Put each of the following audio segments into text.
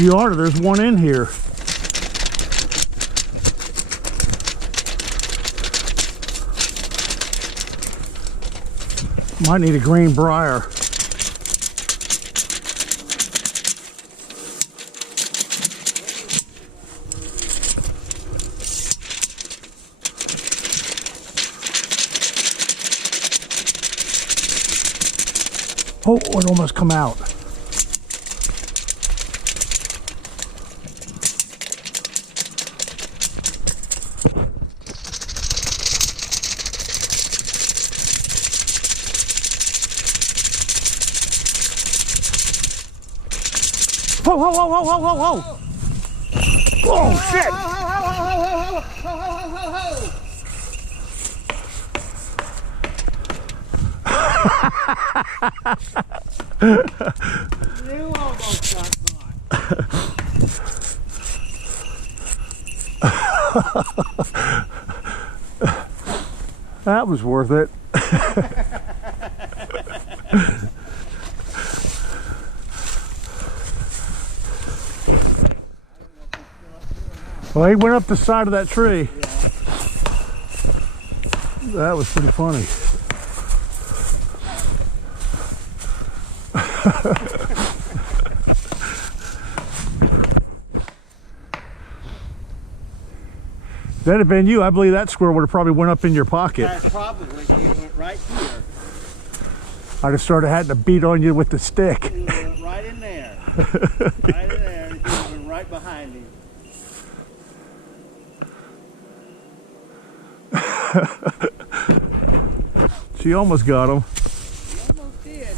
Giardia, there's one in here. Might need a green briar. Oh, it almost come out. Whoa, whoa, whoa, whoa, whoa, whoa, whoa! Oh, shit! You almost got caught. That was worth it. Well, he went up the side of that tree. Yeah. That was pretty funny. If that had been you, I believe that squirrel would have probably went up in your pocket. Probably. He went right here. I'd have started having to beat on you with the stick. He went right in there. Right in there. And he went right behind him. She almost got him. He almost did.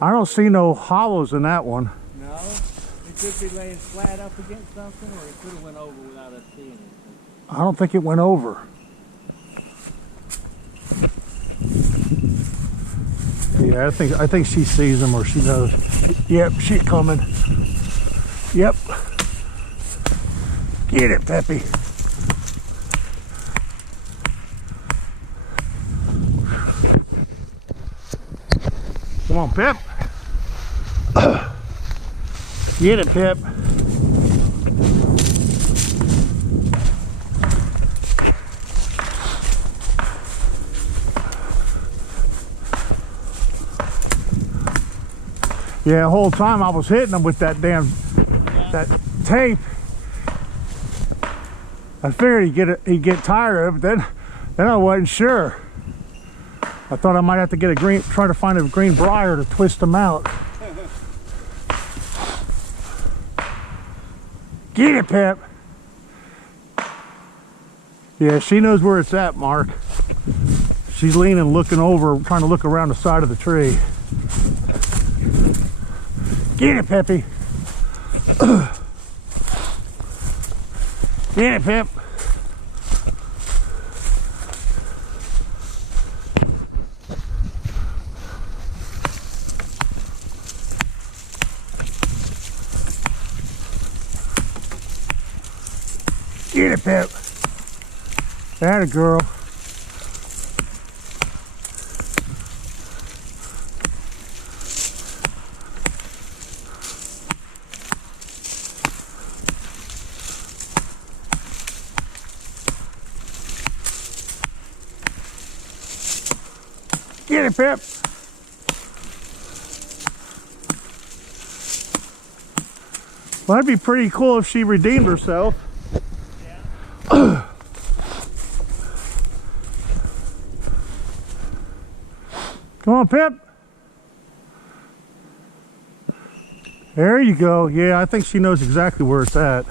I don't see no hollows in that one. No. It could be laying flat up against something, or it could have went over without us seeing it. I don't think it went over. Yeah, I think she sees him, or she knows. Yep, she's coming. Yep. Get it, Peppy. Come on, Pip. Get it, Pip. Yeah, the whole time I was hitting him with that damn that tape. I figured he'd get tired of it, but then I wasn't sure. I thought I might have to get try to find a green briar to twist them out. Get it, Pip. Yeah, she knows where it's at, Mark. She's leaning, looking over, trying to look around the side of the tree. Get it, Peppy. Get it, Pip. Get it, Pip. Atta girl. Get it, Pip. Well, that'd be pretty cool if she redeemed herself. Yeah. Come on, Pip. There you go. Yeah, I think she knows exactly where it's at.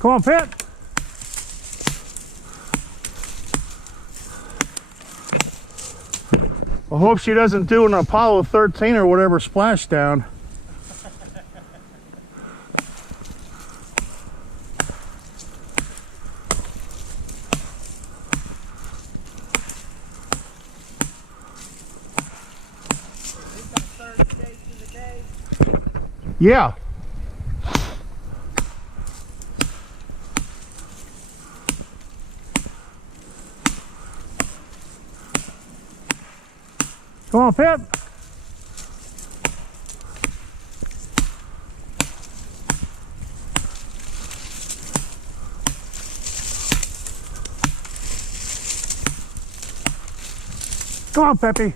Come on, Pip. I hope she doesn't do an Apollo 13 or whatever splashdown. Yeah. Come on, Pip. Come on, Peppy.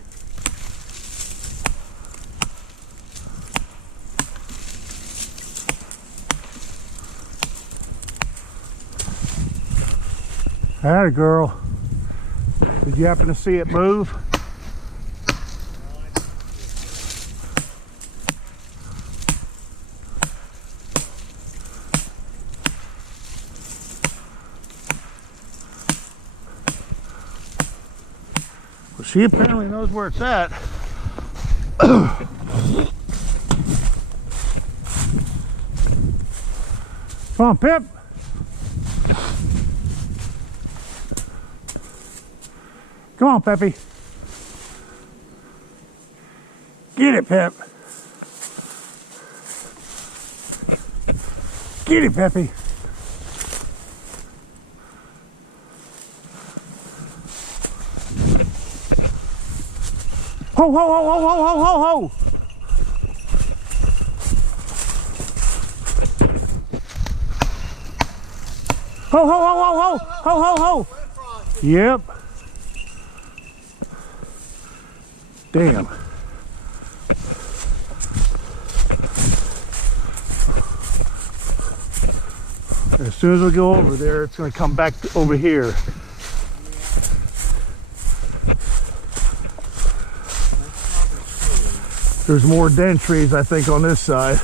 Atta girl. Did you happen to see it move? Well, she apparently knows where it's at. Come on, Pip. Come on, Peppy. Get it, Pep. Get it, Peppy. Ho, ho, ho, ho, ho, ho, ho, ho. Ho, ho, ho, ho, ho, ho, ho, ho. Yep. Damn. As soon as we go over there, it's going to come back over here. There's more dead trees, I think, on this side.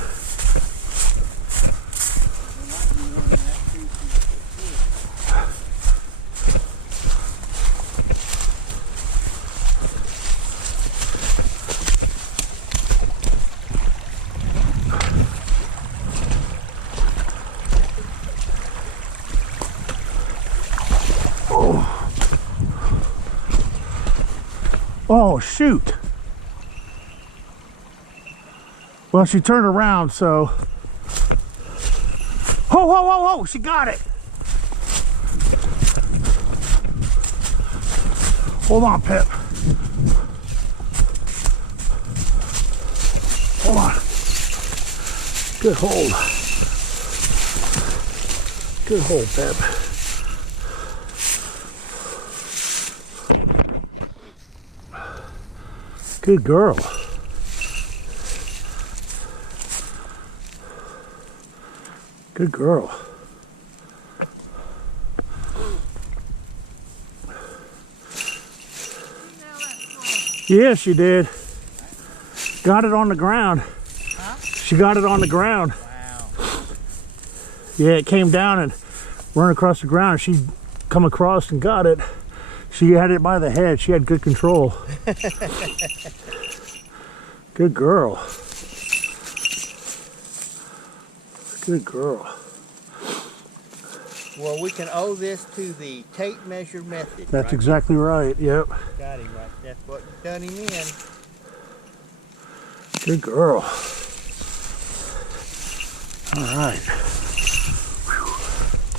Oh, shoot. Well, she turned around, so. Ho, ho, ho, ho, she got it. Hold on, Pip. Hold on. Good hold. Good hold, Pip. Good girl. Good girl. Yeah, she did. Got it on the ground. Huh? She got it on the ground. Wow. Yeah, it came down and ran across the ground. She come across and got it. She had it by the head. She had good control. Good girl. Good girl. Well, we can owe this to the tape measure method. That's right? exactly right. Yep. Got him right. That's what done him in. Good girl. All right.